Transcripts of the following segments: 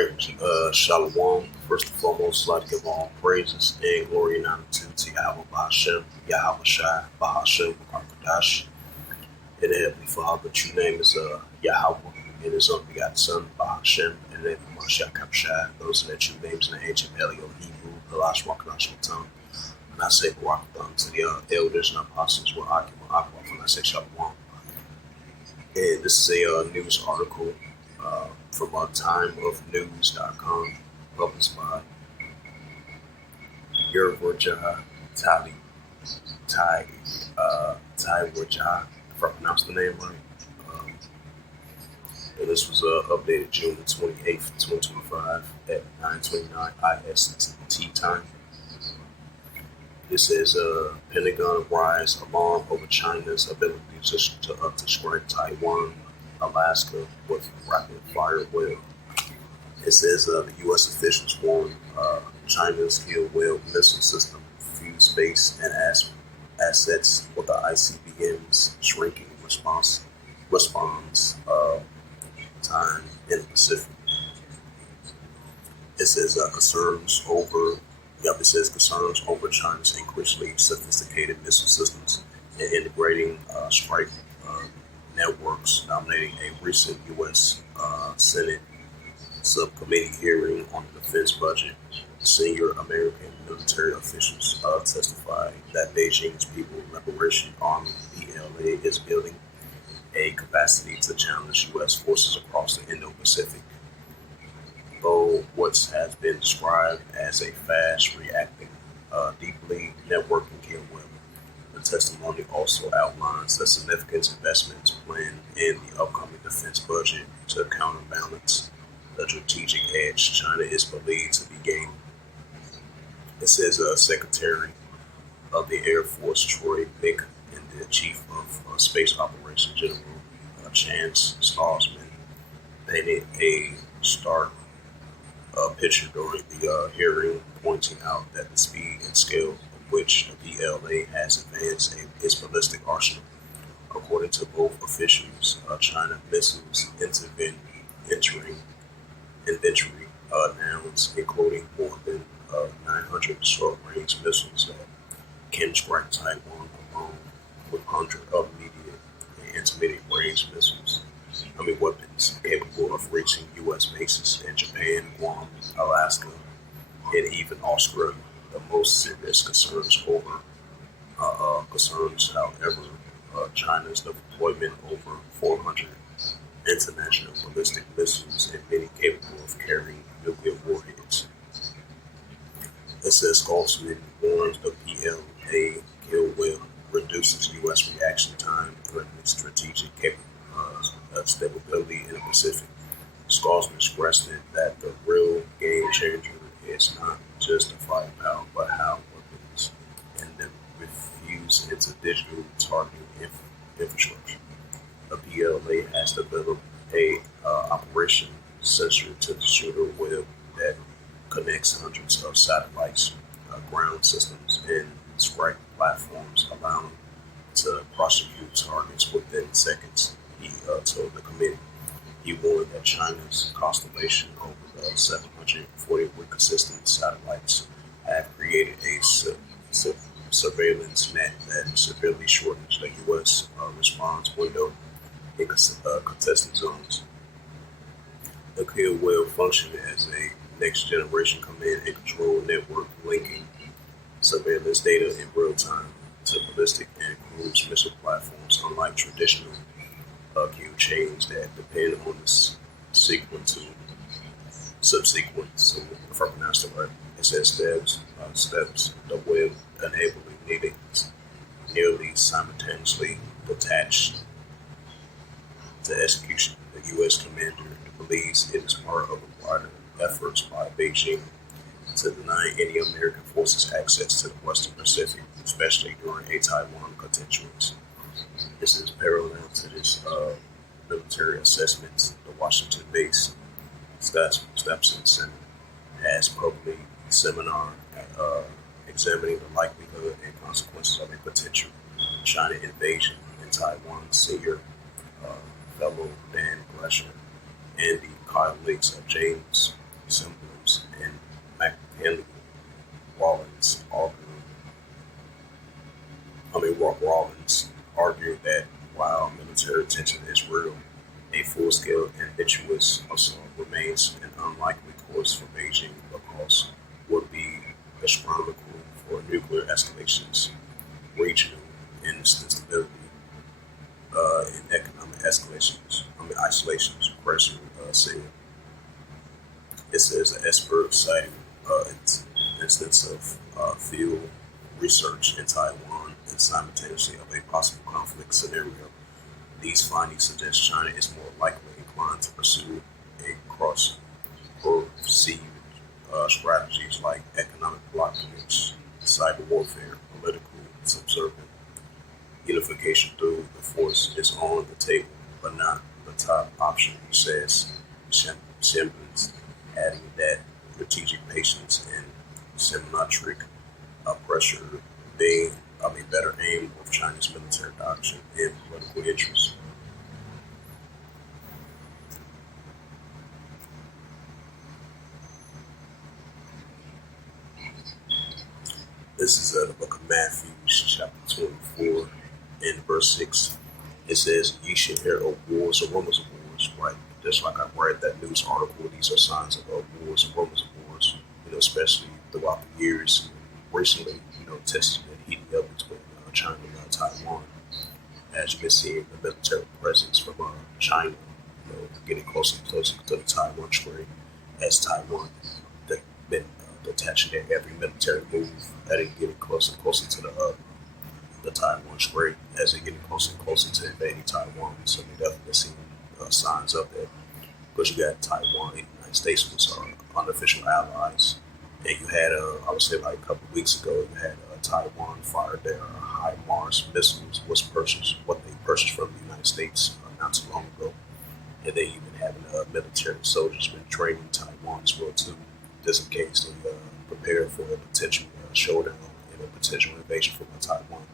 Right, Shalom. First and foremost, I'd like to give all praises and glory and honor to Yahweh Bahashem, Yahweh Shai, Bahashem, Barakadash, and the Heavenly Father. The true name is Yahweh, and His unbegotten Son, Bahashem, and the name of Mashiach Kapshai. Those are the true names in the ancient Paleo Hebrew, the Lash Wakadash tongue. And I say Barakathon to the elders and apostles with Akim Aqua when I say Shalom. And this is a news article from timeofnews.com, published by Yervorja Tali Wajah, if I pronounced the name right. And this was updated June the 28th, 2025 at 9:29 IST time. This says Pentagon rise alarm over China's ability to strike Taiwan, Alaska with rapid fire whale. It says the U.S. officials warn China's kill whale missile system, fuse space, and assets with the ICBM's shrinking response time in the Pacific. It says concerns over China's increasingly sophisticated missile systems and integrating strike networks, dominating a recent U.S. Senate subcommittee hearing on the defense budget. Senior American military officials testified that Beijing's People's Liberation Army (PLA) is building a capacity to challenge U.S. forces across the Indo-Pacific. Though what has been described as a fast-reacting, deeply networking kill whale, the testimony also outlines the significant investments planned in the upcoming defense budget to counterbalance the strategic edge China is believed to be gaining. It says Secretary of the Air Force Troy Mick and the Chief of Space Operations General Chance Starsman painted a stark picture during the hearing, pointing out that the speed and scale at which the PLA has advanced its ballistic arsenal. According to both officials, China missiles inventory nouns, including more than 900 short-range missiles that can strike Taiwan along with hundreds of medium and intermediate-range weapons capable of reaching U.S. bases in Japan, Guam, Alaska, and even Australia. The most serious concerns, however, China's deployment over 400 international ballistic missiles and many capable of carrying nuclear warheads. It says Starsman warns the PLA kill whale reduces U.S. reaction time, threatening strategic stability in the Pacific. Starsman stressed that the real game changer is not just the firepower, but how weapons and then refuse into digital targeting infrastructure. The PLA has developed a operation sensor to the shooter web that connects hundreds of satellites, ground systems, and strike platforms, allowing to prosecute targets within seconds, he told the committee. He warned that China's constellation over the 740 consistent satellites have created a surveillance net that severely shortens the U.S. Response window in contested zones. The kill whale functioned as a next-generation command and control network linking surveillance data in real time to ballistic and cruise missile platforms, unlike traditional kill chains that depend on the subsequent. So if I pronounced it right, it says steps. The web enabling nearly simultaneously detached to execution. The U.S. commander believes it is part of a wider efforts by Beijing to deny any American forces access to the Western Pacific, especially during a Taiwan continuance. This is parallel to this military assessments. The Washington-based Stepson Center has publicly seminar examining the likelihood and consequences of a potential China invasion in Taiwan. Senior fellow Dan Gresher and the colleagues of James symbols, and McKinley Rawlins Rawlins argued that while military tension is real, a full-scale ambiguous assault remains an unlikely course for Beijing because would be astronomical for nuclear escalations, regional instability, and economic isolations. Pressure said. It says an expert citing instance of field research in Taiwan and simultaneously of a possible conflict scenario. These findings suggest China is more likely inclined to pursue a cross-perceived strategies like economic blockage, cyber warfare, political subservient unification through the force is on the table, but not the top option, says Semblance, adding that strategic patience and symmetric pressure being of a better aim of China's military doctrine and political interests. This is the book of Matthew, chapter 24, in verse 6. It says, "Ye shall hear of wars and rumors of wars," right? Just like I read that news article, these are signs of wars and rumors of wars, especially throughout the years. Recently, tensions have been heating up between China and Taiwan. As you can see, the military presence from China, getting closer and closer to the Taiwan Strait, as Taiwan been detaching their every military move, and getting closer and closer to the Taiwan Strait, as they're getting closer and closer to invading Taiwan. So we definitely see signs of that. Because you got Taiwan and the United States was unofficial allies. And you had, I would say like a couple of weeks ago, you had Taiwan fired their HIMARS missiles, what they purchased from the United States not too long ago. And they even having military soldiers been training Taiwan as well too, just in case they prepare for a potential showdown and a potential invasion from Taiwan.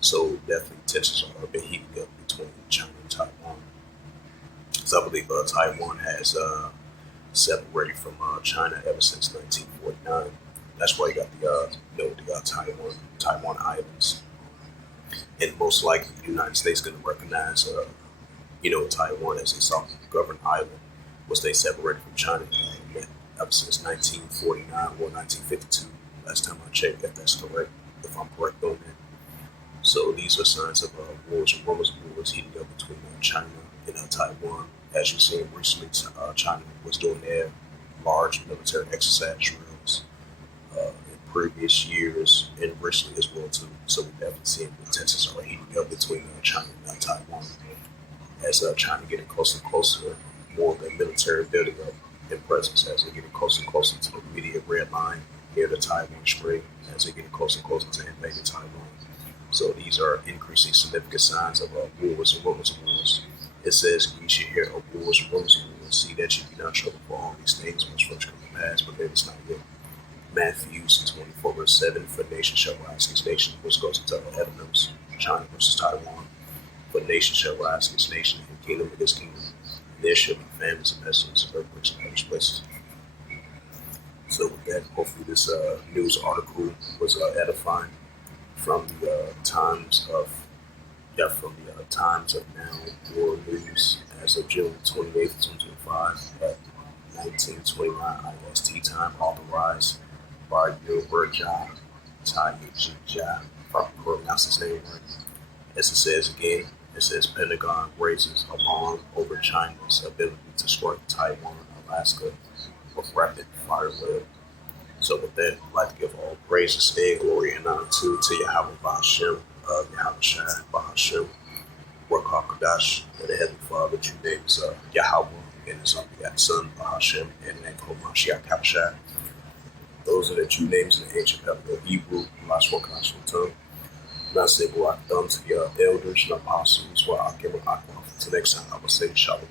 So definitely tensions are been heating up between China and Taiwan. So I believe Taiwan has separated from China ever since 1949. That's why you got the Taiwan Islands, and most likely the United States going to recognize Taiwan as a self-governed island, which they separated from China ever since 1949 or 1952. Last time I checked, if that's correct, if I'm correct on that. So these are signs of wars and rumors of wars heating up between China and Taiwan. As you've seen recently, China was doing their large military exercise drills in previous years and recently as well too. So we definitely seeing the tensions are heating up between China and Taiwan. As China getting closer and closer, more of their military building up in presence as they're getting closer and closer to the immediate red line near the Taiwan Strait, as they're getting closer and closer to invading Taiwan. So these are increasing significant signs of wars and rumors of wars. It says, "You should hear of wars and rumors of wars. See that you be not troubled for all these things which first come to pass, but then it's not yet." Matthew 24 verse 7, "For nation shall rise against nation," which goes into Evidence, China versus Taiwan. "For nation shall rise against nation, and kingdom against kingdom. And there shall be famines and pestilence and earthquakes in various places." So with that, hopefully this news article was edifying from the Times of Now World News as of June 28th, 2025 at 1929 IST time, authorized by Yurja Taijija, if I pronounce his name right. As it says again, it says Pentagon raises alarm over China's ability to strike Taiwan, Alaska with rapid fire web. So with that, I'd like to give all praises and glory and honor to Yahweh Bahashem, Yahweh Shai Bahashem, Rakakadash, and the Heavenly Father, true name is Yahweh, and his unbegotten Son, Bahashem, and then Komashiach Kabashai. Those are the true names in the ancient Hebrew, Hebrew, Lashon Kashon tongue. Not say Barak Thumb to the elders and apostles, while I give an aqua. Until next time, I will say Shalom.